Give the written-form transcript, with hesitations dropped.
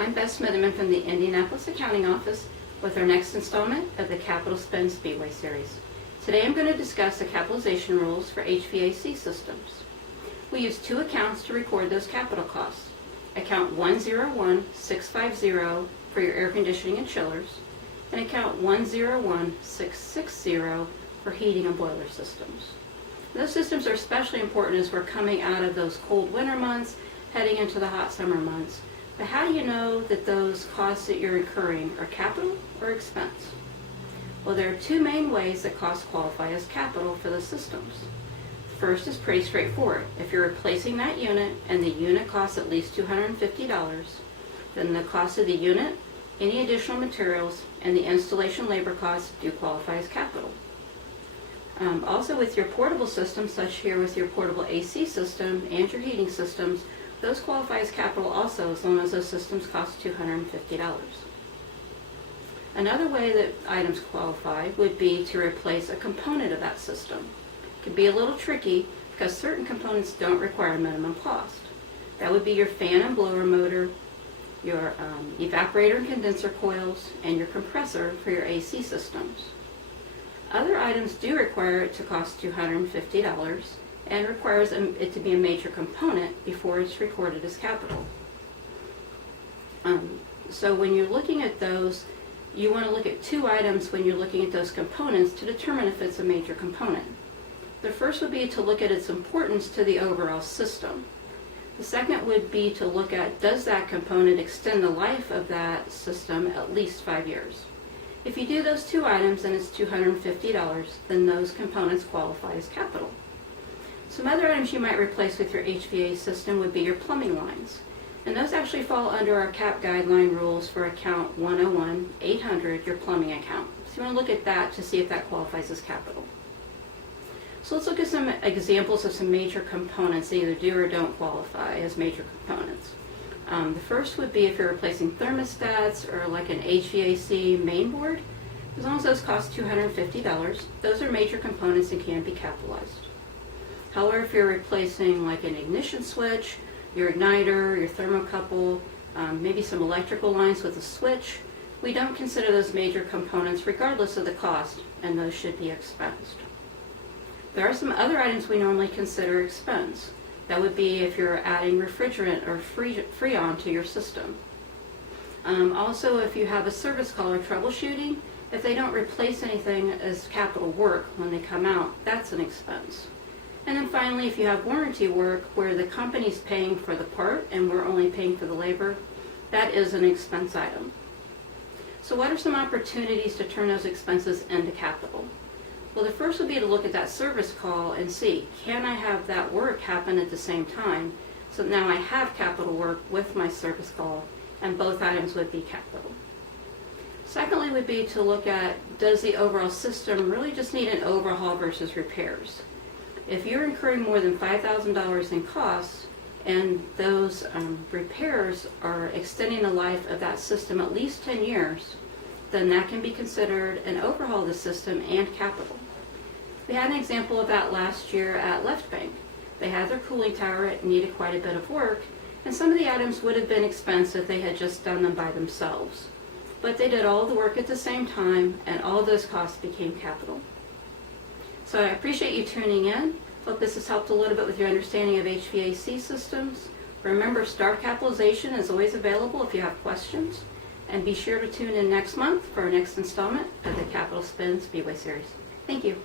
I'm Beth Smitherman from the Indianapolis Accounting Office with our next installment of the Capital Spend Speedway series. Today I'm going to discuss the capitalization rules for HVAC systems. We use two accounts to record those capital costs. Account 101650 for your air conditioning and chillers, and account 101660 for heating and boiler systems. Those systems are especially important as we're coming out of those cold winter months, heading into the hot summer months. But how do you know that those costs that you're incurring are capital or expense? Well, there are two main ways that costs qualify as capital for the systems. First is pretty straightforward. If you're replacing that unit and the unit costs at least $250, then the cost of the unit, any additional materials, and the installation labor costs do qualify as capital. Also with your portable systems, such here with your portable AC system and your heating systems, those qualify as capital also as long as those systems cost $250. Another way that items qualify would be to replace a component of that system. It can be a little tricky because certain components don't require minimum cost. That would be your fan and blower motor, your evaporator and condenser coils, and your compressor for your AC systems. Other items do require it to cost $250 and requires it to be a major component before it's recorded as capital. So when you're looking at those, you want to look at two items when you're looking at those components to determine if it's a major component. The first would be to look at its importance to the overall system. The second would be to look at, does that component extend the life of that system at least 5 years? If you do those two items and it's $250, then those components qualify as capital. Some other items you might replace with your HVAC system would be your plumbing lines. And those actually fall under our CAP guideline rules for account 101-800, your plumbing account. So you want to look at that to see if that qualifies as capital. So let's look at some examples of some major components that either do or don't qualify as major components. The first would be if you're replacing thermostats or like an HVAC mainboard. As long as those cost $250, those are major components and can be capitalized. However, if you're replacing like an ignition switch, your igniter, your thermocouple, maybe some electrical lines with a switch, we don't consider those major components regardless of the cost, and those should be expensed. There are some other items we normally consider expense. That would be if you're adding refrigerant or freon to your system. Also, if you have a service call or troubleshooting, if they don't replace anything as capital work when they come out, that's an expense. And then finally, if you have warranty work where the company's paying for the part and we're only paying for the labor, that is an expense item. So what are some opportunities to turn those expenses into capital? Well, the first would be to look at that service call and see, can I have that work happen at the same time? So now I have capital work with my service call, and both items would be capital. Secondly would be to look at, does the overall system really just need an overhaul versus repairs? If you're incurring more than $5,000 in costs and those repairs are extending the life of that system at least 10 years, then that can be considered an overhaul of the system and capital. We had an example of that last year at Left Bank. They had their cooling tower, it needed quite a bit of work, and some of the items would have been expensive if they had just done them by themselves. But they did all the work at the same time, and all those costs became capital. So I appreciate you tuning in. Hope this has helped a little bit with your understanding of HVAC systems. Remember, star capitalization is always available if you have questions. And be sure to tune in next month for our next installment of the Capital Spend Speedway series. Thank you.